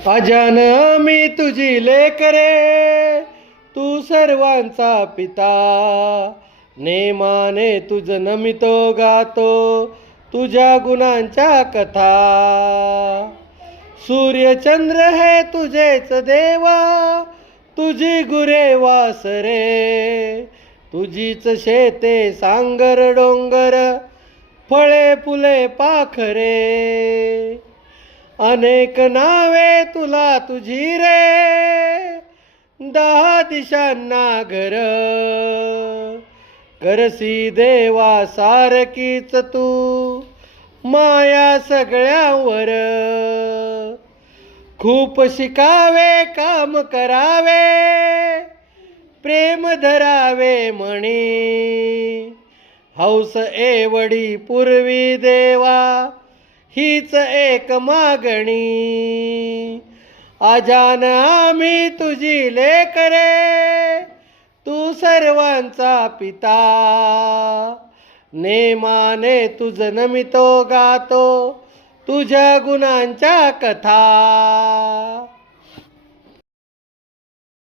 अजान मी तुझी लेकरे, तू सर्वांचा पिता. नेमाने तुझ नमितो गातो, तुझ्या गुणांच्या कथा. सूर्य चंद्र हे तुझेच देवा, तुझी गुरे वासरे. तुझीच शेते सांगर डोंगर, फळे फुले पाखरे. अनेक नावे तुला तुझी रे, 10 दिशांना घर. करसी देवा सारखीच तू, माया सगळ्यांवर. खूप शिकावे काम करावे, प्रेम धरावे म्हणी. हौस एवढी पूर्वी देवा, हीच एक मागणी. अजान आम्ही तुझी लेकरे, तू सर्वांचा पिता. नेमाने तुझ नमितो गातो, तुझ्या गुणांच्या कथा.